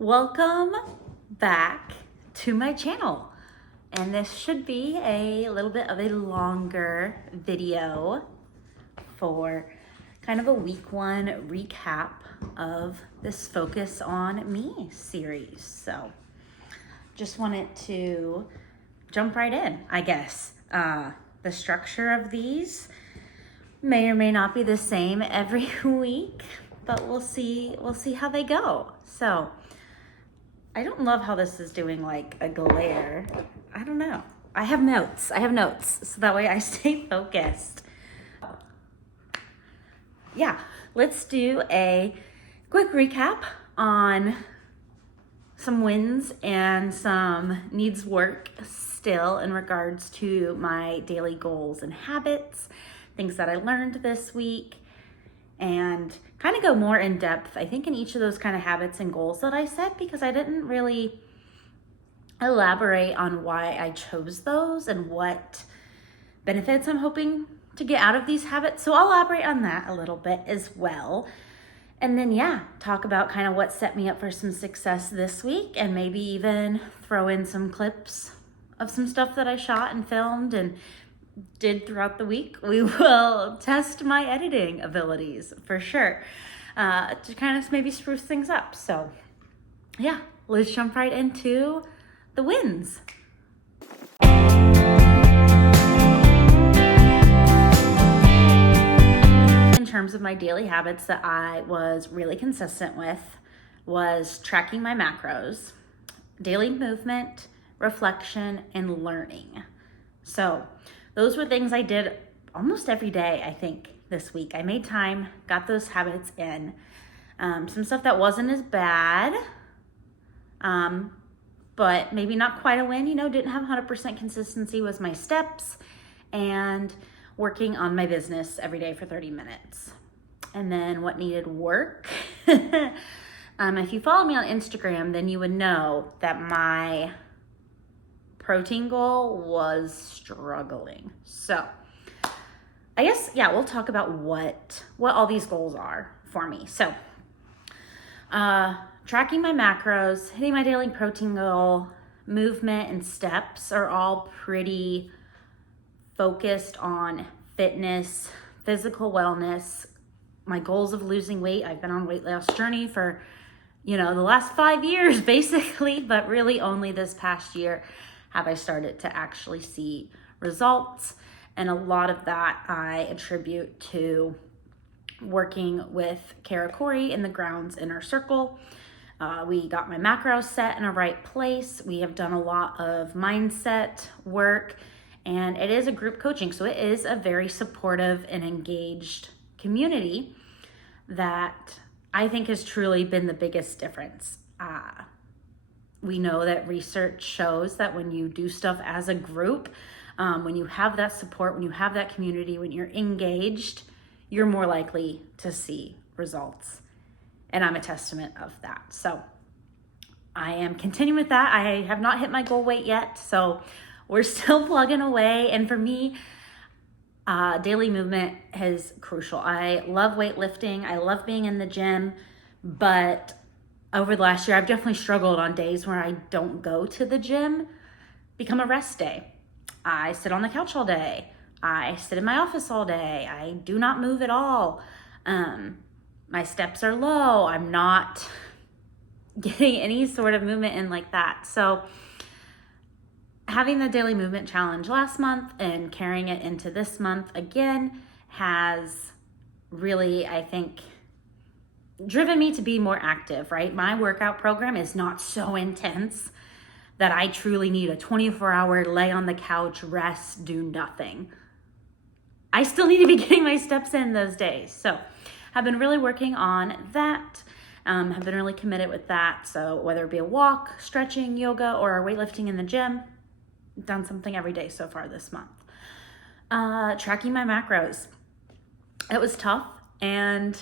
Welcome back to my channel. And this should be a little bit of a longer video for kind of a week one recap of this Focus on Me series. So just wanted to jump right in, I guess. The structure of these may or may not be the same every week, but we'll see how they go. So I don't love how this is doing like a glare. I don't know. I have notes, so that way I stay focused. Yeah, let's do a quick recap on some wins and some needs work still in regards to my daily goals and habits, things that I learned this week, and kind of go more in depth, I think, in each of those kind of habits and goals that I set, because I didn't really elaborate on why I chose those and what benefits I'm hoping to get out of these habits. So I'll elaborate on that a little bit as well. And then, yeah, talk about kind of what set me up for some success this week, and maybe even throw in some clips of some stuff that I shot and filmed and did throughout the week. We will test my editing abilities for sure, to kind of maybe spruce things up. So yeah, let's jump right into the wins. In terms of my daily habits that I was really consistent with was tracking my macros, daily movement, reflection, and learning. So those were things I did almost every day, I think, this week. I made time, got those habits in. Some stuff that wasn't as bad, but maybe not quite a win, didn't have 100% consistency, was my steps and working on my business every day for 30 minutes. And then what needed work, if you follow me on Instagram, then you would know that my protein goal was struggling. So I guess, yeah, we'll talk about what all these goals are for me. So tracking my macros, hitting my daily protein goal, movement, and steps are all pretty focused on fitness, physical wellness, my goals of losing weight. I've been on a weight loss journey for, the last 5 years basically, but really only this past year have I started to actually see results. And a lot of that I attribute to working with Kara Corey in the Grounds Inner Circle. We got my macros set in a right place. We have done a lot of mindset work, and it is a group coaching. So it is a very supportive and engaged community that I think has truly been the biggest difference. We know that research shows that when you do stuff as a group, when you have that support, when you have that community, when you're engaged, you're more likely to see results. And I'm a testament of that. So I am continuing with that. I have not hit my goal weight yet, so we're still plugging away. And for me, daily movement is crucial. I love weightlifting. I love being in the gym, but over the last year, I've definitely struggled on days where I don't go to the gym, become a rest day. I sit on the couch all day. I sit in my office all day. I do not move at all. My steps are low. I'm not getting any sort of movement in like that. So having the daily movement challenge last month and carrying it into this month again has really, I think, driven me to be more active, right? My workout program is not so intense that I truly need a 24-hour lay on the couch, rest, do nothing. I still need to be getting my steps in those days. So I've been really working on that. Have been really committed with that. So whether it be a walk, stretching, yoga, or weightlifting in the gym, I've done something every day so far this month. Tracking my macros. It was tough and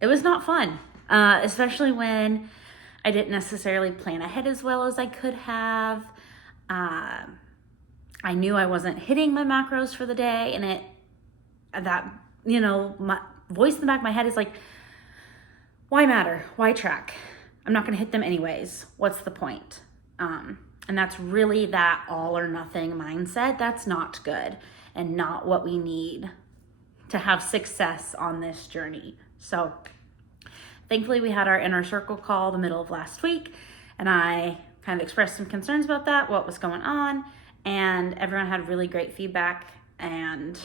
it was not fun, especially when I didn't necessarily plan ahead as well as I could have. I knew I wasn't hitting my macros for the day, and my voice in the back of my head is like, why matter? Why track? I'm not going to hit them anyways. What's the point? And that's really that all or nothing mindset. That's not good and not what we need to have success on this journey. So thankfully we had our inner circle call the middle of last week, and I kind of expressed some concerns about that, what was going on, and everyone had really great feedback. And,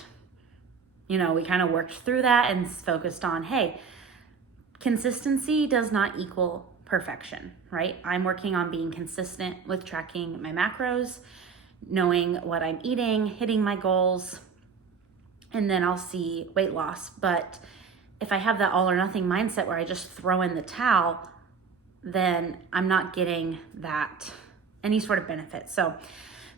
you know, we kind of worked through that and focused on, hey, consistency does not equal perfection, right? I'm working on being consistent with tracking my macros, knowing what I'm eating, hitting my goals, and then I'll see weight loss. But if I have that all or nothing mindset where I just throw in the towel, then I'm not getting that any sort of benefit. So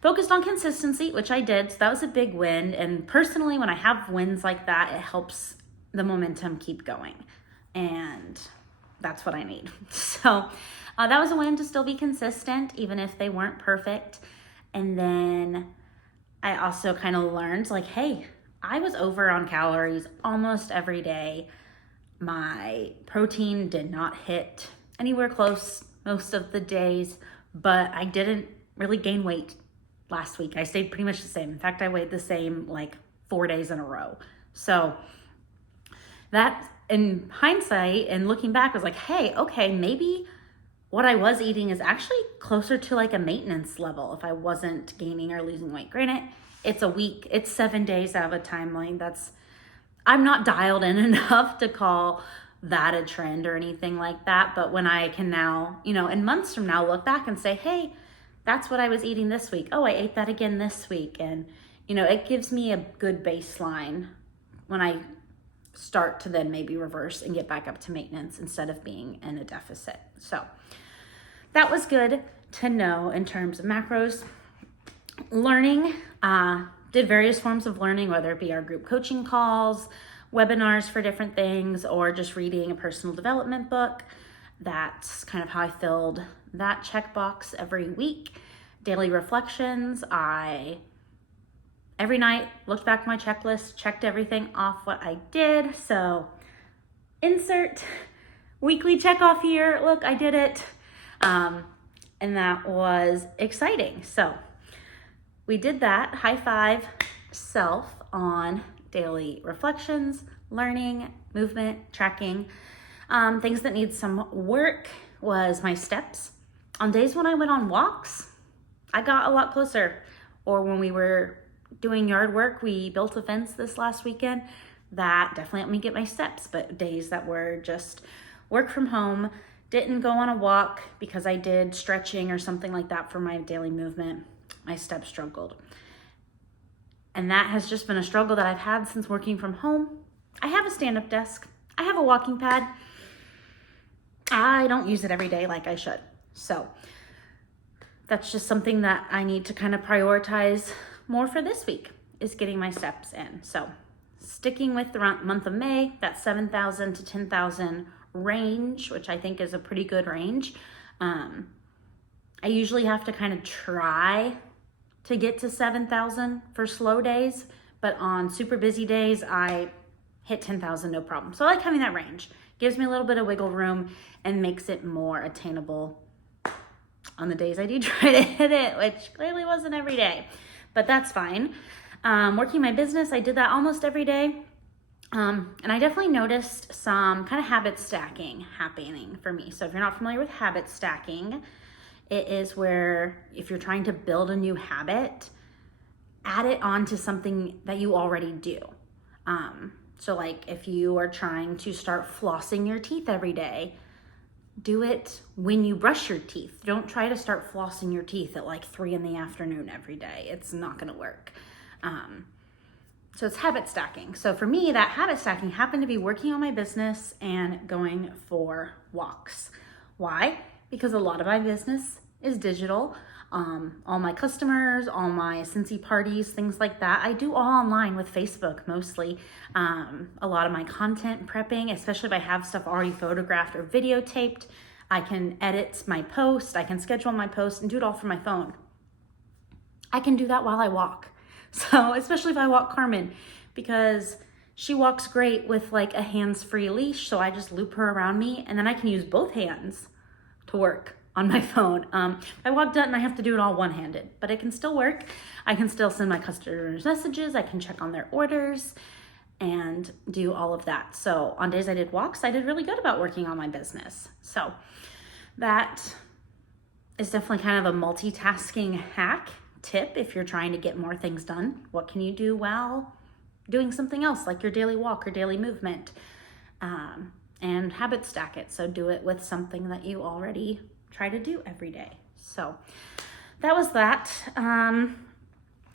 focused on consistency, which I did. So that was a big win. And personally, when I have wins like that, it helps the momentum keep going. And that's what I need. So that was a win to still be consistent, even if they weren't perfect. And then I also kind of learned like, hey, I was over on calories almost every day. My protein did not hit anywhere close most of the days, but I didn't really gain weight last week. I stayed pretty much the same. In fact, I weighed the same like 4 days in a row. So that, in hindsight and looking back, was like, hey, okay, maybe what I was eating is actually closer to like a maintenance level if I wasn't gaining or losing weight. Granted, it's a week, it's 7 days out of a timeline. I'm not dialed in enough to call that a trend or anything like that. But when I can now, you know, in months from now, look back and say, hey, that's what I was eating this week. Oh, I ate that again this week. And, you know, it gives me a good baseline when I start to then maybe reverse and get back up to maintenance instead of being in a deficit. So that was good to know in terms of macros. Learning, did various forms of learning, whether it be our group coaching calls, webinars for different things, or just reading a personal development book. That's kind of how I filled that checkbox every week. Daily reflections, every night looked back at my checklist, checked everything off what I did. So insert weekly check off here. Look, I did it. And that was exciting. So we did that. High five self on daily reflections, learning, movement, tracking. Things that need some work was my steps. On days when I went on walks, I got a lot closer. Or when we were doing yard work, we built a fence this last weekend. That definitely helped me get my steps. But days that were just work from home, didn't go on a walk because I did stretching or something like that for my daily movement, my steps struggled. And that has just been a struggle that I've had since working from home. I have a stand-up desk. I have a walking pad. I don't use it every day like I should. So that's just something that I need to kind of prioritize more for this week, is getting my steps in. So sticking with the month of May, that 7,000 to 10,000 range, which I think is a pretty good range. I usually have to kind of try to get to 7,000 for slow days, but on super busy days, I hit 10,000 no problem. So I like having that range. Gives me a little bit of wiggle room and makes it more attainable on the days I do try to hit it, which clearly wasn't every day, but that's fine. Working my business, I did that almost every day. And I definitely noticed some kind of habit stacking happening for me. So if you're not familiar with habit stacking, it is where if you're trying to build a new habit, add it on to something that you already do. So like if you are trying to start flossing your teeth every day, do it when you brush your teeth. Don't try to start flossing your teeth at like 3 p.m. every day. It's not gonna work. So it's habit stacking. So for me, that habit stacking happened to be working on my business and going for walks. Why? Because a lot of my business is digital. All my customers, all my Cincy parties, things like that, I do all online with Facebook mostly. A lot of my content prepping, especially if I have stuff already photographed or videotaped, I can edit my post, I can schedule my post and do it all from my phone. I can do that while I walk. So especially if I walk Carmen, because she walks great with like a hands-free leash. So I just loop her around me and then I can use both hands to work on my phone. I walk done and I have to do it all one-handed, but it can still work. I can still send my customers messages. I can check on their orders and do all of that. So on days I did walks, I did really good about working on my business. So that is definitely kind of a multitasking hack tip if you're trying to get more things done. What can you do while doing something else, like your daily walk or daily movement? And habit stack it. So do it with something that you already try to do every day. So that was that.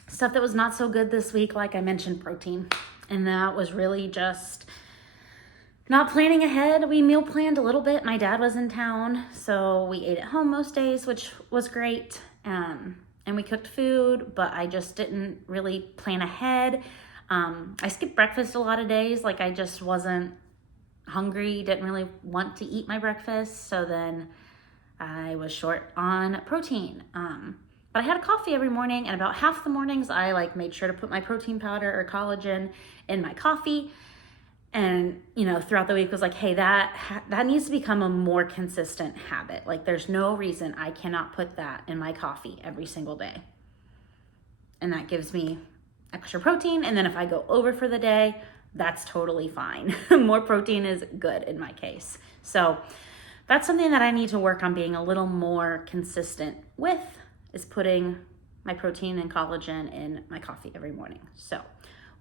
Stuff that was not so good this week, like I mentioned, protein. And that was really just not planning ahead. We meal planned a little bit. My dad was in town, so we ate at home most days, which was great. And we cooked food, but I just didn't really plan ahead. I skipped breakfast a lot of days. Like I just wasn't hungry, didn't really want to eat my breakfast. So then I was short on protein. But I had a coffee every morning, and about half the mornings I like made sure to put my protein powder or collagen in my coffee. And, you know, throughout the week was like, hey, that needs to become a more consistent habit. Like there's no reason I cannot put that in my coffee every single day. And that gives me extra protein. And then if I go over for the day, that's totally fine. More protein is good in my case. So that's something that I need to work on being a little more consistent with, is putting my protein and collagen in my coffee every morning. So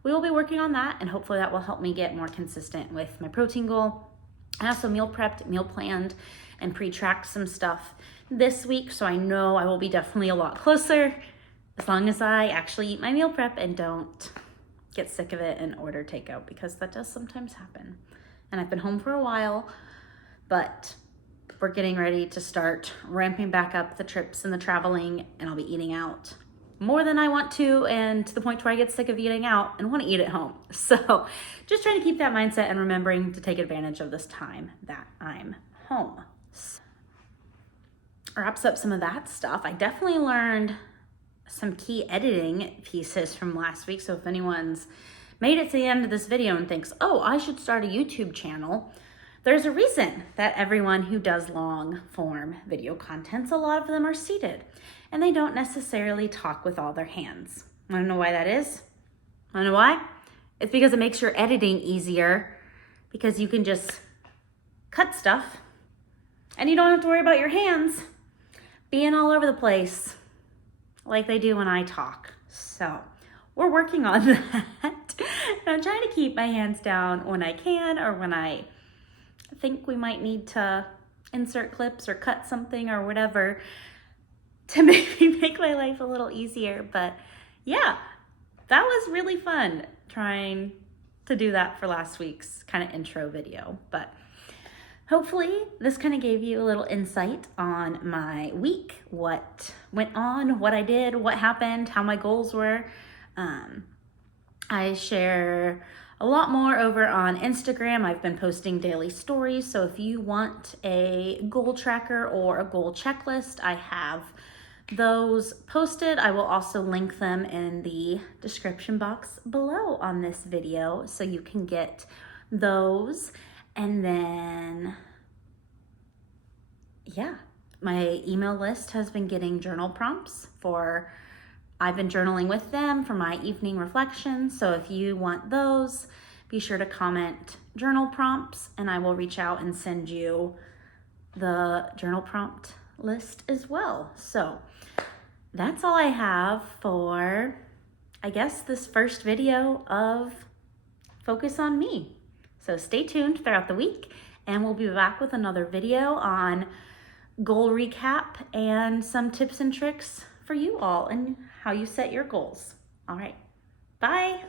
we will be working on that, and hopefully that will help me get more consistent with my protein goal. I also meal prepped, meal planned, and pre-tracked some stuff this week, so I know I will be definitely a lot closer as long as I actually eat my meal prep and don't get sick of it and order takeout, because that does sometimes happen. And I've been home for a while, but we're getting ready to start ramping back up the trips and the traveling, and I'll be eating out more than I want to, and to the point where I get sick of eating out and want to eat at home. So just trying to keep that mindset and remembering to take advantage of this time that I'm home. So, wraps up some of that stuff. I definitely learned some key editing pieces from last week. So if anyone's made it to the end of this video and thinks, oh, I should start a YouTube channel, there's a reason that everyone who does long form video contents, a lot of them are seated and they don't necessarily talk with all their hands. Wanna know why that is? Wanna know why? It's because it makes your editing easier, because you can just cut stuff and you don't have to worry about your hands being all over the place like they do when I talk. So we're working on that. And I'm trying to keep my hands down when I can, or when I think we might need to insert clips or cut something or whatever, to maybe make my life a little easier. But yeah, that was really fun trying to do that for last week's kind of intro video. But hopefully this kind of gave you a little insight on my week, what went on, what I did, what happened, how my goals were. I share a lot more over on Instagram. I've been posting daily stories. So if you want a goal tracker or a goal checklist, I have those posted. I will also link them in the description box below on this video, so you can get those. And then, yeah, my email list has been getting journal prompts I've been journaling with them for my evening reflections. So if you want those, be sure to comment journal prompts and I will reach out and send you the journal prompt list as well. So that's all I have for, I guess, this first video of Focus on Me. So stay tuned throughout the week, and we'll be back with another video on goal recap and some tips and tricks for you all and how you set your goals. All right, bye.